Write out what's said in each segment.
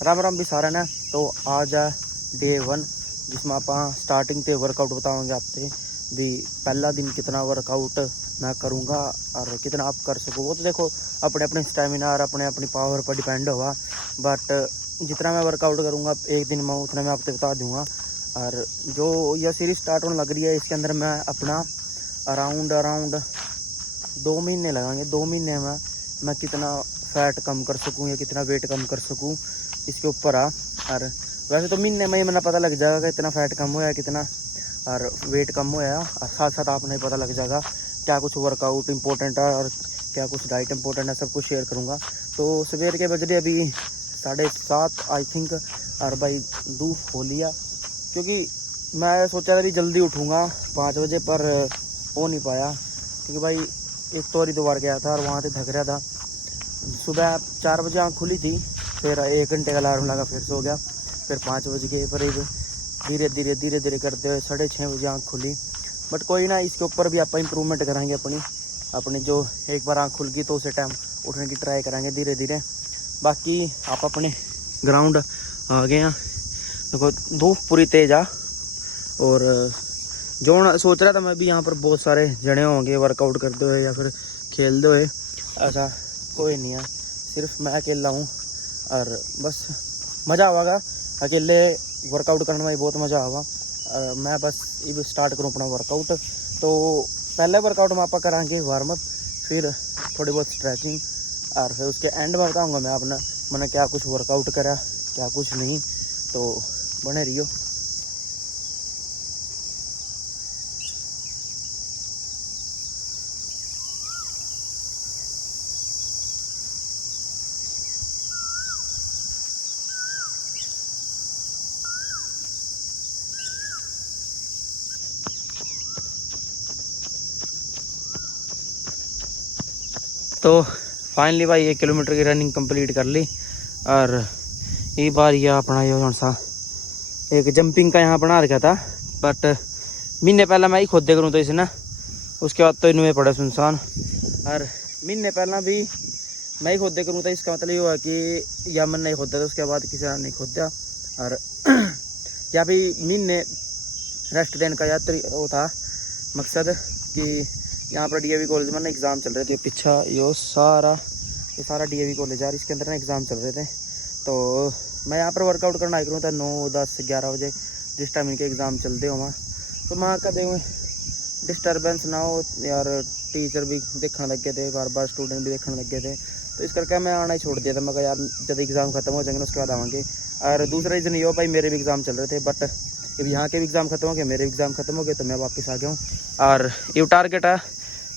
राम राम भी सारा ने। तो आज है डे 1 जिसमें आप स्टार्टिंग ते वर्कआउट बताओगे आपसे भी पहला दिन कितना वर्कआउट मैं करूँगा और कितना आप कर सको। वो तो देखो अपने अपने स्टेमिना और अपने अपनी पावर पर डिपेंड होगा, बट जितना मैं वर्कआउट करूँगा एक दिन में उतना मैं आपको बता दूँगा। और जो यह सीरीज स्टार्ट होने लग रही है इसके अंदर मैं अपना अराउंड 2 महीने लगाएंगे। 2 महीने में मैं कितना फैट कम कर सकूँ या कितना वेट कम कर सकूँ इसके ऊपर आ। और वैसे तो महीने में ही मैंने पता लग जाएगा कि इतना फैट कम हुआ है कितना और वेट कम हुआ है, और साथ साथ आपने पता लग जाएगा क्या कुछ वर्कआउट इंपॉर्टेंट है और क्या कुछ डाइट इंपॉर्टेंट है, सब कुछ शेयर करूँगा। तो सवेर के बज रहे अभी 7:30 आई थिंक, और भाई धूप हो लिया क्योंकि मैं सोचा था भी जल्दी उठूँगा 5 बजे, पर हो नहीं पाया क्योंकि भाई एक तो और 2 बार गया था और वहाँ से थक रहा था। सुबह 4 बजे आँख खुली थी, फिर 1 घंटे का अलार्म लगा, फिर सो गया, फिर 5 बज के करीब धीरे धीरे करते हुए 6:30 बजे आँख खुली। बट कोई ना, इसके ऊपर भी आप इम्प्रूवमेंट करेंगे अपनी जो एक बार आँख खुल गई तो उसे टाइम उठने की ट्राई करेंगे धीरे धीरे। बाकी आप अपने ग्राउंड आ गए हैं, देखो धूप पूरी तेज आ। और जो सोच रहा था मैं भी यहाँ पर बहुत सारे जने होंगे वर्कआउट करते हुए या फिर खेलते हुए, ऐसा कोई नहीं है, सिर्फ मैं अकेला हूँ। और बस मज़ा आएगा अकेले वर्कआउट करने में, बहुत मज़ा आएगा। मैं बस ये स्टार्ट करूँ अपना वर्कआउट। तो पहले वर्कआउट में आप कराएंगे वार्म अप, फिर थोड़ी बहुत स्ट्रेचिंग, और फिर उसके एंड में बताऊँगा मैं अपना मैंने क्या कुछ वर्कआउट करा क्या कुछ नहीं। तो बने रहियो। तो फाइनली भाई 1 किलोमीटर की रनिंग कंप्लीट कर ली, और ये बार यह अपना ये कौन सा एक जंपिंग का यहाँ बना रखा था, बट महीने पहले मैं ही खोदे करूँ तो इसे ना, उसके बाद तो इनमें पड़े सुनसान। और महीने पहला भी मैं ही खोदे करूँ तो इसका मतलब ये हुआ कि या मन नहीं खोदा तो उसके बाद किसी ने नहीं खोदा। और या भी महीने रेस्ट देने का यात्री वो था मकसद कि यहाँ पर डीएवी कॉलेज में ना एग्ज़ाम चल रहे थे। पीछा ये सारा डीएवी कॉलेज है, इसके अंदर ना एग्ज़ाम चल रहे थे। तो मैं यहाँ पर वर्कआउट करना आई करूँ था 9, 10, 11 बजे जिस टाइम इनके एग्ज़ाम चलते हो वहाँ, तो वहाँ कदे डिस्टर्बेंस ना हो यार। टीचर भी देखने लग गए थे, बार बार स्टूडेंट भी देखने लग गए थे, तो इस करके मैं आना ही छोड़ दिया था। मैं कहा यार जब एग्ज़ाम खत्म हो जाएंगे उसके बाद आवाएंगे। और दूसरा रीज़न ये हो भाई मेरे भी एग्ज़ाम चल रहे थे, बट जब यहाँ के भी एग्ज़ाम खत्म हो गए मेरे एग्ज़ाम खत्म हो गए तो मैं वापस आ गया हूँ। और ये टारगेट है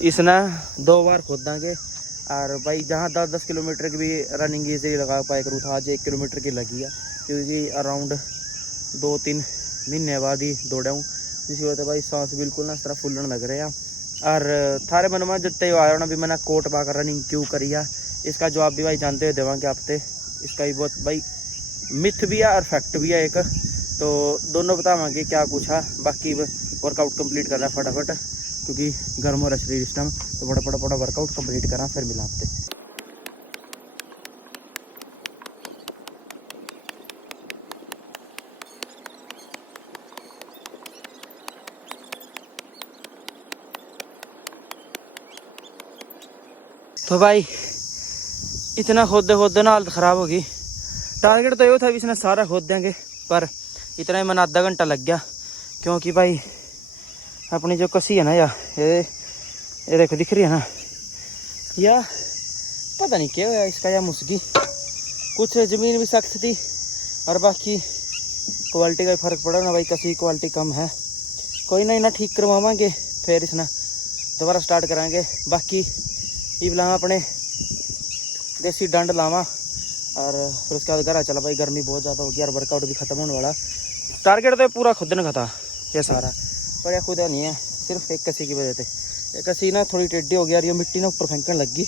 इसने 2 बार खोद देंगे। और भाई जहाँ 10-10 किलोमीटर की भी रनिंग ईजी लगा पाया करूँ था, आज 1 किलोमीटर की लगी है क्योंकि अराउंड 2-3 महीने बाद ही दौड़ा हूँ, जिसकी वजह से भाई सांस बिल्कुल ना इस तरह फूलने लग रहे हैं। और थारे मन में जितने आया ना भी मैंने कोट पाकर रनिंग क्यों करी है, इसका जवाब भी भाई जानते हुए देवांगे आपसे। इसका भी बहुत भाई मिथ भी है और फैक्ट भी है एक, तो दोनों बतावांगे क्या कुछ है। बाकी वर्कआउट कंप्लीट कर रहा है फटाफट क्योंकि गर्म हो रहा है शरीर इस टाइम, तो बड़ा वर्कआउट कंप्लीट करा फिर मिला आपसे। तो भाई इतना खोदे ना हालत ख़राब होगी। टारगेट तो ये था भी इसने सारा खोद देंगे, पर इतना ही मैंने आधा घंटा लग गया क्योंकि भाई अपनी जो कसी है ना यार ये देखो दिख रही है ना, या पता नहीं क्या है इसका, या मुसगी कुछ ज़मीन भी सख्त थी और बाकी क्वालिटी का फ़र्क पड़ा ना भाई, कसी क्वालिटी कम है। कोई ना इन्हें ठीक करवाएंगे फिर इसना दोबारा स्टार्ट कराएंगे। बाकी ये बुला अपने देसी डंड लावा और फिर उसके बाद घर चला भाई, गर्मी बहुत ज़्यादा हो गई और वर्कआउट भी ख़त्म होने वाला। टारगेट तो पूरा खुदने का था ये सारा, पर यह खुदा नहीं है, सिर्फ एक कसी की वजह से। एक कसी ना थोड़ी टेढ़ी हो गई और ये मिट्टी ना ऊपर फेंकने लग गई।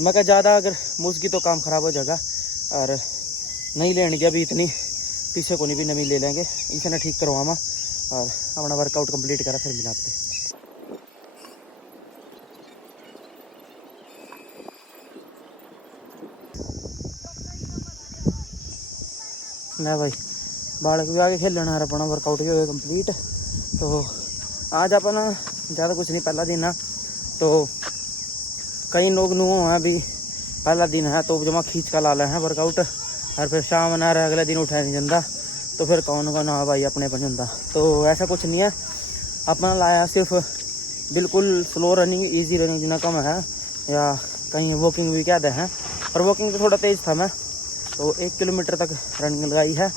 मैं कहा ज़्यादा अगर मुसगी तो काम ख़राब हो जाएगा, और नहीं लेने गया अभी इतनी, पीछे को नहीं भी नमी ले लेंगे, इसे ना ठीक करवामा और अपना वर्कआउट कंप्लीट करा फिर मिलाते। ले भाई बालक भी आगे खेलना है, अपना वर्कआउट भी हो गया कंप्लीट। तो आज अपना ज़्यादा कुछ नहीं, पहला दिन है तो कई लोग नू हैं अभी, पहला दिन है तो जमा खींच का ला है वर्कआउट, और फिर शाम ना रहा अगले दिन उठाया नहीं जाता, तो फिर कौन का ना भाई अपने बन जाता। तो ऐसा कुछ नहीं है, अपना लाया सिर्फ बिल्कुल स्लो रनिंग, इजी रनिंग जितना कम है, या कहीं वॉकिंग भी कहते हैं, पर वॉकिंग तो थोड़ा तेज़ था मैं, तो 1 किलोमीटर तक रनिंग लगाई है।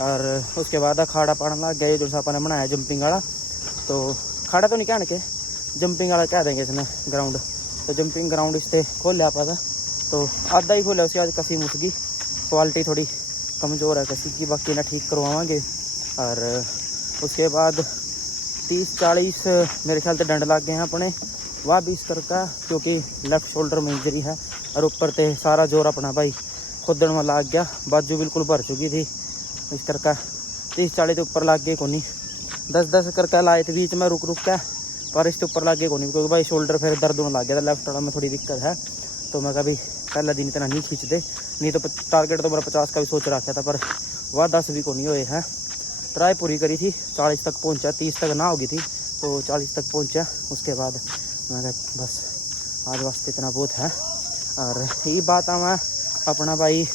और उसके बाद अखाड़ा पड़ने लग गया, जो अपन ने बनाया जंपिंग वाला, तो खाड़ा तो नहीं कहने के, जंपिंग वाला कह देंगे इसने ग्राउंड। तो जंपिंग ग्राउंड इससे खोल लिया पाता, तो आधा ही खोला, उसके बाद कसी मुसगी, क्वालिटी थोड़ी कमज़ोर है कसी की, बाकी ना ठीक करवाएंगे। और उसके बाद 30-40 मेरे ख्याल से डंड लग गए हैं अपने, वह 20 करका, क्योंकि लेफ़्ट शोल्डर में इंजरी है, और ऊपर से सारा जोर अपना भाई खुदन में लग गया, बाजू बिल्कुल भर चुकी थी, इस करका 30-40 के ऊपर लग गए को नहीं, 10-10 करके लाए थे बीच में रुक के, पर इसके ऊपर लग गए को नहीं, क्योंकि भाई शोल्डर फिर दर्द होने लग गया था, लेफ्ट वाला में थोड़ी दिक्कत है। तो मैं कभी पहला दिन इतना नहीं खींच दे, नहीं तो टारगेट तो मेरा 50 का भी सोच रखा था, पर वह 10 भी को नहीं हुए हैं। ट्राई पूरी करी थी, 40 तक पहुंचा, 30 तक ना होगी थी, तो 40 तक पहुंचा। उसके बाद मैं बस आज वास्ते इतना बहुत है। और ये बात मैं अपना भाई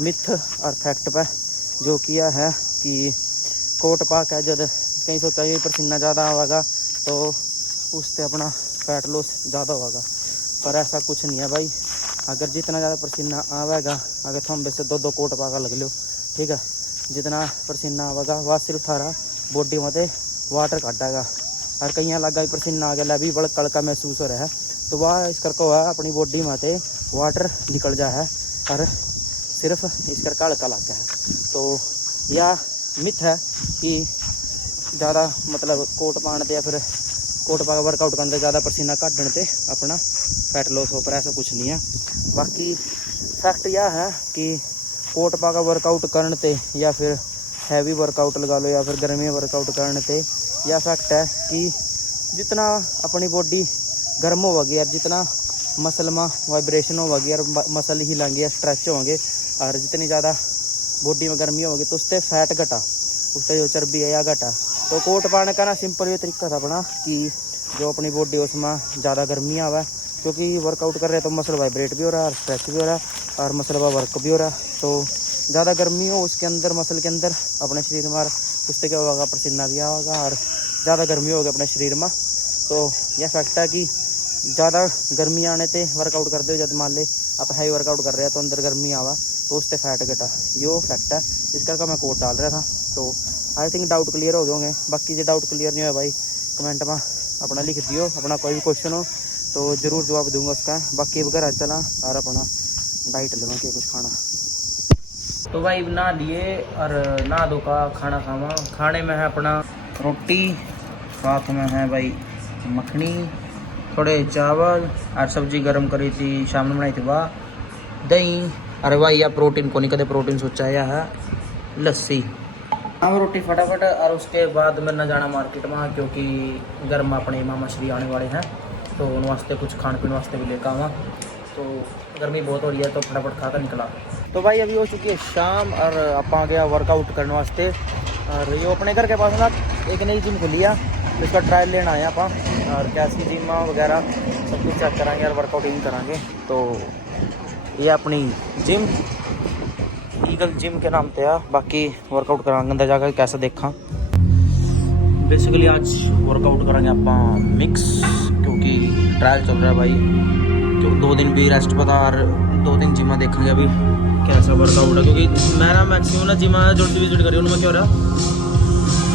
मिथ और फैक्ट पर जो किया है कि कोट पाक है, जब कहीं सोचा कि पसीना ज़्यादा आवेगा तो उससे अपना फैट लॉस ज़्यादा होगा, पर ऐसा कुछ नहीं है भाई। अगर जितना ज़्यादा पसीना आवेगा, अगर तुम वैसे 2-2 कोट पाका लग लो, ठीक है, जितना पसीना आवेगा वह सिर्फ थारा बॉडी में वाटर काटेगा, और कहीं लगा पसीना आ गया भी बड़ा कड़का महसूस हो रहा है, तो वह इस करके हुआ अपनी बॉडी में वाटर निकल जा है, और सिर्फ इस करके हल्का लग गया है। तो यह मिथ है कि ज़्यादा मतलब कोट पाने या फिर कोट पा वर्कआउट करने ज़्यादा पसीना काटने से अपना फैट लॉस हो, पर ऐसा कुछ नहीं है। बाकी फैक्ट यह है कि कोट पा का वर्कआउट करने से या फिर हैवी वर्कआउट लगा लो या फिर गर्मी वर्कआउट करने से यह फैक्ट है कि जितना अपनी बॉडी गर्म होगी, अब जितना मसल में वाइब्रेशन होगी और मसल हिलेंगे, स्ट्रेच होंगे, और जितनी ज़्यादा बॉडी में गर्मी होगी तो उससे फैट घटा, उससे जो चर्बी है या घटा। तो कोट पाने का ना सिंपल ये तरीका था अपना कि जो अपनी बॉडी उसमें ज़्यादा गर्मी आवा, क्योंकि वर्कआउट कर रहे हैं तो मसल वाइब्रेट भी हो रहा है और स्ट्रेच भी हो रहा है और मसल का वर्क भी हो रहा है। तो ज़्यादा गर्मी हो उसके अंदर मसल के अंदर अपने शरीर में, उससे क्या होगा पसीना भी आएगा और ज़्यादा गर्मी होगी अपने शरीर में। तो यह फैक्ट है कि ज़्यादा गर्मी आने से वर्कआउट करते हो, जब मान ले आप हैवी वर्कआउट कर रहे हैं तो अंदर गर्मी आवा तो उससे फैट घटा, यो फैक्ट है। इस करके मैं कोट डाल रहा था। तो आई थिंक डाउट क्लियर हो गए। बाकी जो डाउट क्लियर नहीं हुआ भाई कमेंट में अपना लिख दियो, अपना कोई भी क्वेश्चन हो तो ज़रूर जवाब दूंगा उसका। बाकी वगैरह चला और अपना डाइट लेवा के कुछ खाना। तो भाई नहा लिए और नहा धो का खाना खावा। खाने में है अपना रोटी, साथ में है भाई मखनी, थोड़े चावल और सब्जी गर्म करी थी शाम में बनाई थी, वाह दही। अरे भाई यह प्रोटीन को नहीं कदे प्रोटीन सोचा है लस्सी। अब रोटी फटाफट और उसके बाद मैं न जाना मार्केट में, क्योंकि घर में अपने मामा श्री आने वाले हैं तो उन वास्ते कुछ खाने पीने वास्ते भी लेकर आवा। तो गर्मी बहुत हो रही है तो फटाफट खा कर निकला। तो भाई अभी हो चुकी है शाम और आप आ गया वर्कआउट करने वास्ते। और ये अपने घर के पास ना एक नई जिम खुली है, इसका ट्रायल लेना आए आप, और कैसी जिम वगैरह सब कुछ चेक कराएंगे और वर्कआउटिंग कराएंगे। तो ये अपनी जिम ईगल जिम के नाम पे है, बाकी वर्कआउट कराएंगे अंदर जाकर कैसा देखा। बेसिकली आज वर्कआउट करेंगे आप मिक्स, क्योंकि ट्रायल चल रहा है भाई, क्योंकि 2 दिन भी रेस्ट पता और 2 दिन जिम देखेंगे अभी कैसा वर्कआउट है। क्योंकि मैं ना मैक्सिमम ना जिम जो विजिट करी उनमें क्या हो रहा,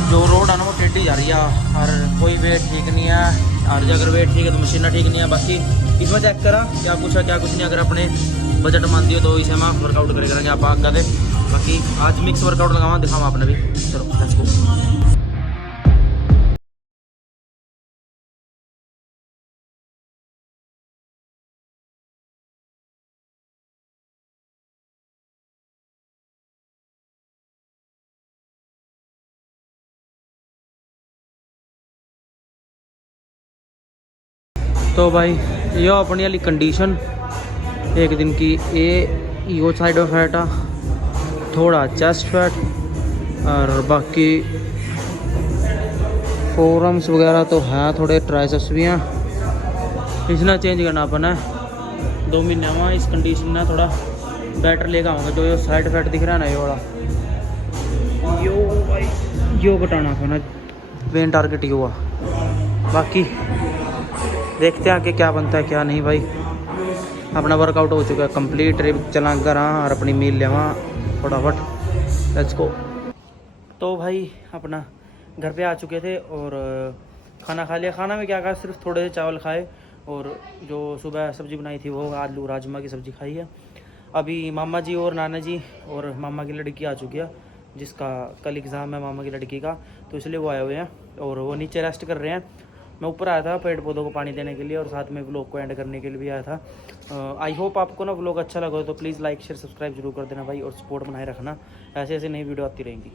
जो रोड है ना वो टेढ़ी जा रही है और कोई वेट ठीक नहीं है, और अगर वेट ठीक है तो मशीना ठीक नहीं है। बाकी इसमें चेक करा क्या कुछ है क्या कुछ नहीं। अगर अपने बजट मान दियो तो इसे हम वर्कआउट करेंगे आप आगे दे। बाकी आज मिक्स वर्कआउट लगावा दिखावा आपने भी। चलो लेट्स गो। तो भाई यो अपनी वाली कंडीशन एक दिन की, ये साइड में फैट आ थोड़ा चेस्ट फैट और बाकी फोरम्स वगैरह तो है, थोड़े ट्राइसेप्स भी हैं। इसने चेंज करना अपन है 2 महीने में। इस कंडीशन में थोड़ा बेटर लेकर आऊँगा। जो ये साइड फैट दिख रहा है ना, ये वाला यो भाई यो घटाना अपन है, मेन टारगेट ये हुआ। बाकी देखते हैं आगे क्या बनता है क्या नहीं भाई। अपना वर्कआउट हो चुका है कंप्लीट। चला घर और अपनी मील लेवा फटाफट, लेट्स गो। तो भाई अपना घर पे आ चुके थे और खाना खा लिया। खाना में क्या खाया, सिर्फ थोड़े से चावल खाए और जो सुबह सब्ज़ी बनाई थी वो आलू राजमा की सब्ज़ी खाई है। अभी मामा जी और नाना जी और मामा की लड़की आ चुकी है, जिसका कल एग्ज़ाम है मामा की लड़की का, तो इसलिए वो आए हुए हैं और वो नीचे रेस्ट कर रहे हैं। मैं ऊपर आया था पेड़ पौधों को पानी देने के लिए और साथ में व्लॉग को एंड करने के लिए भी आया था। आई होप आपको ना व्लॉग अच्छा लगा तो प्लीज़ लाइक शेयर सब्सक्राइब जरूर कर देना भाई और सपोर्ट बनाए रखना। ऐसे ऐसे नई वीडियो आती रहेंगी।